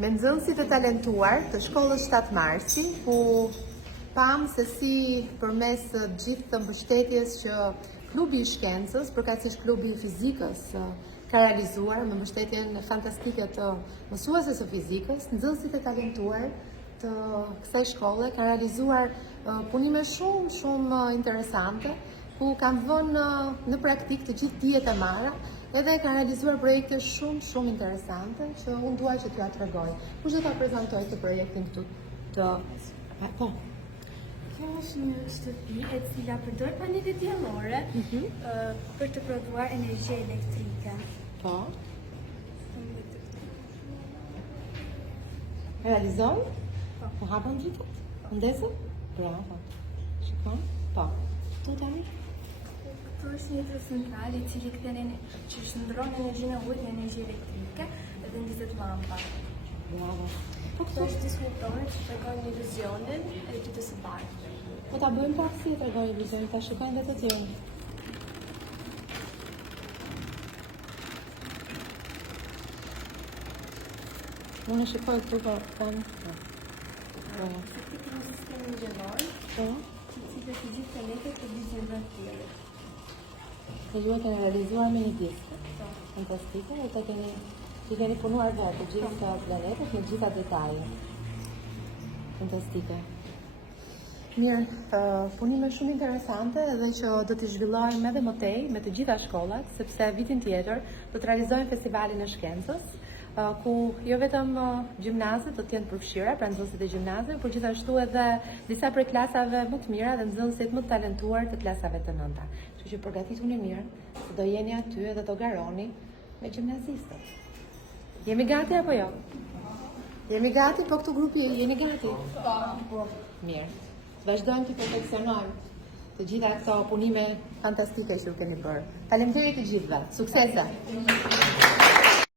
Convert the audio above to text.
me nxënësit e talentuar të shkollës 7 Marsi, ku pam se si përmes gjithë të mbështetjes që klubi i shkencës, përkatësisht klubi i fizikës, ka realizuar me mbështetjen fantastike të mësuesve së fizikës, nxënësit e talentuar të kësaj shkolle kanë realizuar punime shumë interesante, ku kanë vënë në praktik të gjithë dijet e marra, edhe kanë realizuar projekte shumë interesante që unë dua që t'ja tregoj. Kush do ta prezantoj këtë projektin këtu? Po. Kjo është një shtëpi e cila përdor panele diellore për të prodhuar energji elektrike. Po. Realizon? Po hapën dritat? Ndezën? Bravo. Shikon? Po. Tu tani? Këtu është një central i cili që shndron energjinë e ujit në energji elektrike dhe ndizet llampa. Bravo. Po këtu është diskutore që tregon iluzionin e ditës së bardhë. Po ta bëjmë pak si e tregon iluzionin, ta shikojnë dhe të tjerë. Unë shikoj këtu kam. Se ti ke një sistem ngjellor, Po. i cili të gjithë planetet të vijnë në tjetër. Dhe ju e keni realizuar me një disk. Fantastike, dhe ti keni punuar vetë të gjithë planetet me gjitha detajet. Fantastike. Mirë, punime shumë interesante edhe që do t'i zhvillojmë edhe më tej me të gjitha shkollat, sepse vitin tjetër do të realizojmë festivalin e shkencës, ku jo vetëm gjimnazet do t'jenë përfshira, pra nxënësit e gjimnazeve, por gjithashtu edhe disa prej klasave më të mira dhe nxënësit më të talentuar të klasave të nënta. Kështu që përgatituni mirë, se do jeni aty edhe do garoni me gjimnazistët. Jemi gati apo jo? Jemi gati, po këtu grupi jeni gati? Po. Mirë. Vazhdojmë të perfeksionojmë të gjitha këto punime fantastike që u keni bërë. Faleminderit të gjithëve. Suksese!